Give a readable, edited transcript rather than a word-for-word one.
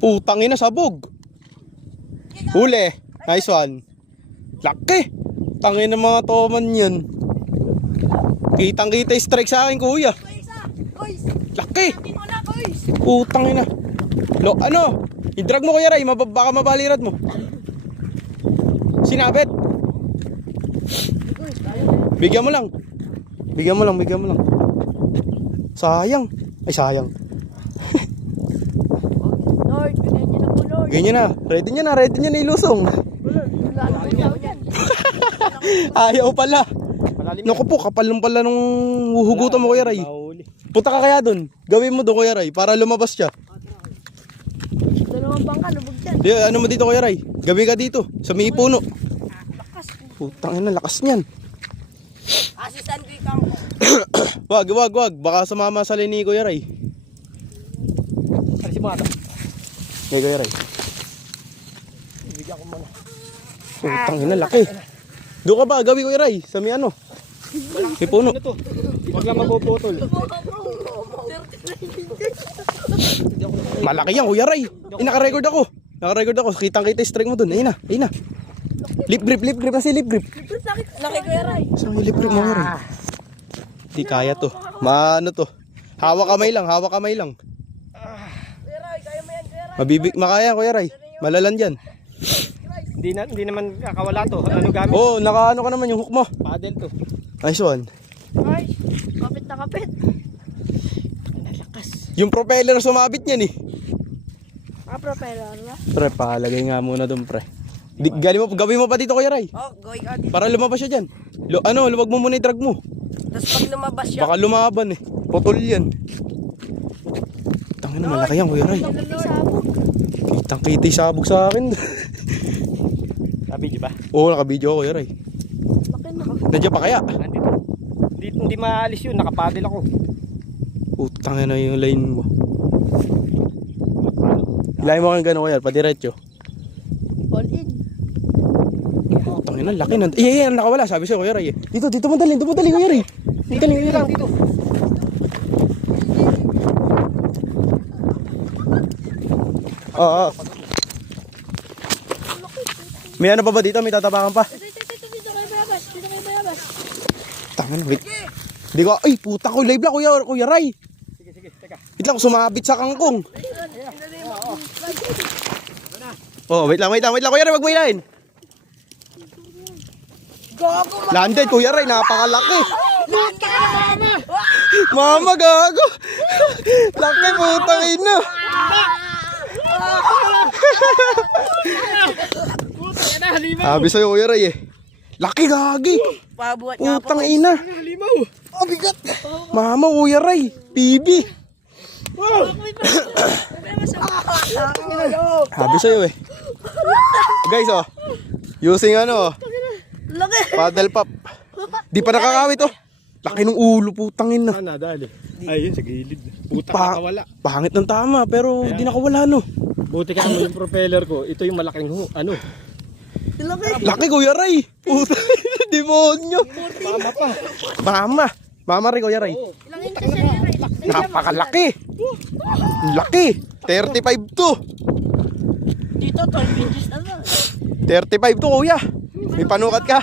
Putang ina, sabog. Huli. Nice one. Laki. Tangin ng mga toman yan. Kitang kita yung strike sa akin, kuya. Laki. Putang ina. Ano? I-drag mo, Kuya Ray. Baka mabalirad mo. Sinabit. Bigyan mo lang. Bigyan mo lang. Sayang. Ay, sayang. Lord, bigyan niyo na po, Lord. Ganyan na. Ready niya na ilusong. Ayaw pala. Naku po, kapal lang pala nung huhugutan mo, Kuya Ray. Punta ka kaya dun. Gawin mo doon, Kuya Ray, para lumabas siya. Dalawang bangka, lubog dyan. Di, ano mo dito, Kuya Ray? Gabi ka dito, sa may puno. Putang ina, lakas niyan. Asisan ko ikang. Wag. Baka sumama sa ni Kuya Ray. Alisin mo ata. Ngay, Kuya Ray. Ibigyan ko muna. Putang ina, laki. Doon ka ba, gabi, Kuya Ray, sa may ano? May puno. Ano to? Huwag lang mapuputol. Malaki yan, Kuya Ray. Naka-record ako. Kitang-kita yung strike mo dun. Ayun na. Lip grip kasi lip grip. Laki ko yaray. Saan yung lip grip mo, Kuya Ray? Di kaya to. Maano to? Hawak kamay lang. Yaray, kaya mo yan, yaray. Makaya, Kuya Ray. Malalan dyan. Hindi naman kakawala to. Ano gamit? Oo, nakaano ka naman yung hook mo. Paddle to. Nice one. Ay, kapit na kapit. Yung propeller sumabit niyan eh. Propeller na. Pre, palagay nga muna dun, pre. Gawin mo pa dito, Kuya Ray. Oh, gawin ka dito. Para lumabas siya dyan. Luwag mo muna yung drag mo. Tapos pag lumabas siya. Baka lumaban eh. Putol yan. Tangin na, malaki yan, Kuya Ray. Kitang-kita yung sabog sa akin. Sabi di ba? Oo, naka-video ako, Kuya Ray. Laki na. Nandiyan pa kaya? Nandito. Hindi maalis yun. Nakapaddle ako. Putang na yung line mo. Ilahin mo kang gano'n, Kuya, padiretso. All in. Putang ina, laki na. Nakawala, sabi sa'yo, Kuya Ray. Dito mo dali, Kuya Ray. Dito, Kuya Ray. Dito. Oo. May ano pa ba dito? May tatapakan pa? Dito kayo bayabas. Tangan, wait. Hindi ko, ay puta ko, live lang, Kuya Ray. Sige, teka. Wait lang, sumabit sa kangkong. Oh, wait lang, Kuya Ray, wag mo ilahin. Landed, Kuya Ray, napakalaki. Mama, gago. Laki, putang ina. Sabi sa'yo, Kuya Ray eh. Laki, gagi. Pabuhat nga po. Putang ina. Halimaw. Oh, bigat. Mama, Kuya Ray. PB. Sabi sa'yo eh. Guys, oh. Using ano, oh. Laki. Paddle pop. Di pa nakakawit, oh. Laki ng ulo, putang ina. Nadali. Ayun sa gilid. Puta nakawala. Pangit ng tama, pero di nakawala, no. Buti ka naman yung propeller ko. Ito yung malaking ano. Laki. Laki, Kuya Ray. Puta, demonyo. Mama pa. Mama rin, Kuya Ray. Ilang inches yan, yaray? Napakalaki. Laki. 35 to. Dito, 12 inches na lang. 35 to, Kuya. May panukat ka.